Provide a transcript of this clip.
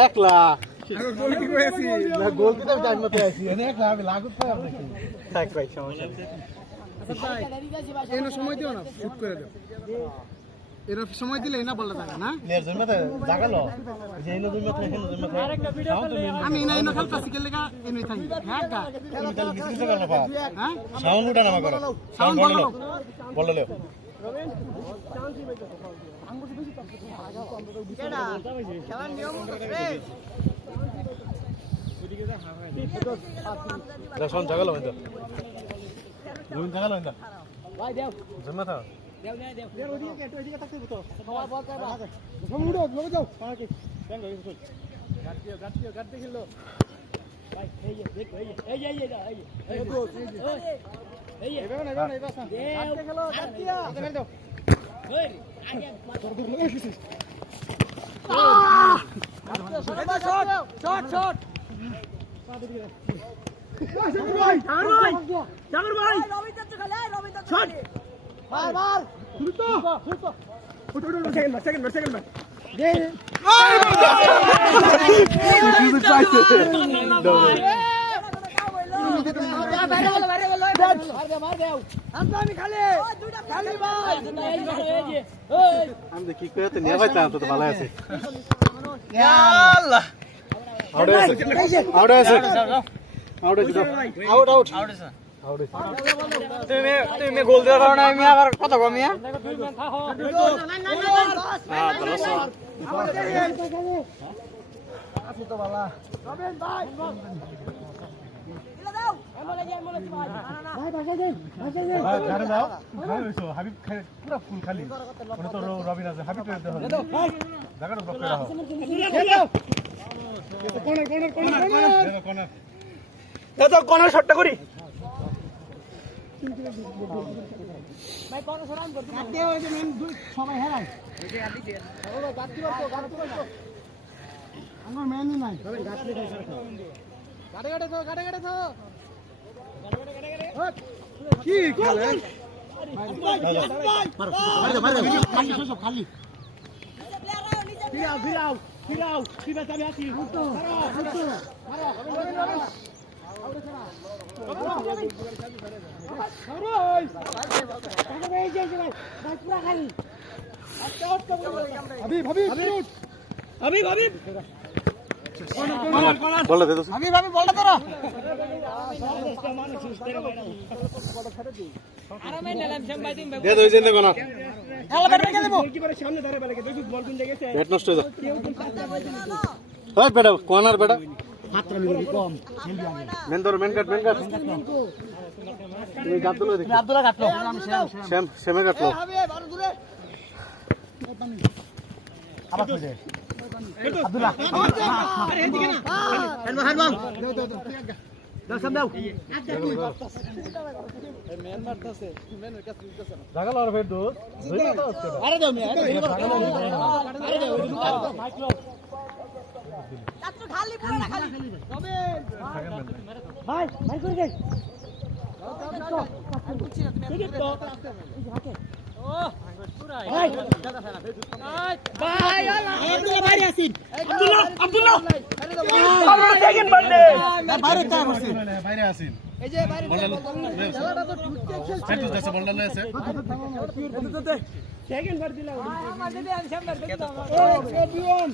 একলা গোল দিতে টাইম মতো আছি একলা আমি লাগুত পাই থাক ভাই সমস্যা এর সময় দিও না শুট করে দাও এর সময় দিলে না বলটা থাকে না এর জন্য তো জাগালো যে এর জন্য তো এর জন্য আমি না খেলতাছি কে লাগা এনই থাকি হ্যাঁ গা তুমি তাহলে মিসিং করলো পা হ্যাঁ সাউন্ড উঠা নামা করো সাউন্ড বললো রবিন চান্সই বেঁচে আঙ্গুর বেশি তো কেডা খেলার নিয়ম রে ওদিকে যা দর্শন জাগালো হইতো রবিন জাগালো হইতো ভাই দেও জমা থাক দেও ওদিকে থাকতে তো সবাই বল করে মুড়ো লগে যাও পাকে ব্যাং হয়ে চল গাট দেখিলো ভাই এই যে দেখ এই এবার না গাট খেলো গাট দিয়া খেল দাও ওই আগে শট জাগর ভাই রবিন চাচু খেলে রবিন চাচু শট মার ফুটো সেকেন্ড দে আমি দেখি কই তো নিয়ে ভাইতাম তো ভালো আছে আল্লাহ আউট তুমি গোল দেওয়ার কারণে আমি আবার কথা কমিয়া হাবিব পুরা ফুল খালি তো রবিন আছে হাবিব জায়গাটা ব্লক করে কর্নার শটটা করি ভাই কোন সরান করতে গাত দেও এই যে মেন সবাই হেরায় গাত দিও তো আমার মেনই নাই গাড়ে তো কি খেলে খালি ফিরাও সিধা চাবি আসি বললে দে তো আমি বলটা তোরা আরামে নিলাম শ্যামবাই দিন দে তো এই যে কোন খেলা ব্যাট রেখে দেবো গোলকিপারের সামনে ধরে বেলাকে দেখি বল কোন জায়গায় গেছে ব্যাট নষ্ট হয়ে যায় ওই বেটা কর্নার বেটা মাত্রা মিলি কম মেন কাট তুমি গাত দিলো দেখি আব্দুল্লাহ কাটলো আমি শ্যামে কাটলো আবার কই দে আব্দুল্লাহ আরে এদিকে না হেডবল দাও সাম দাও জাগালো আর ফের দোস আরে দাও মি চাচু খালি পুরো না খালি ভাই করে দে ঠিক তো ভাই ভাই আব্দুল্লাহ বাইরে আসিন আব্দুল্লাহ আমরা সেকেন্ড বান্ডে বাইরে তা বসে বাইরে আসিন এই যে বাইরে খেলাটা তো ঢুকতে খেলছে ফের দোস আছে বললা লয়েছে সেকেন্ড বার দিলা আমার যদি আমি শ্যামবার দিতাম চ্যাম্পিয়ন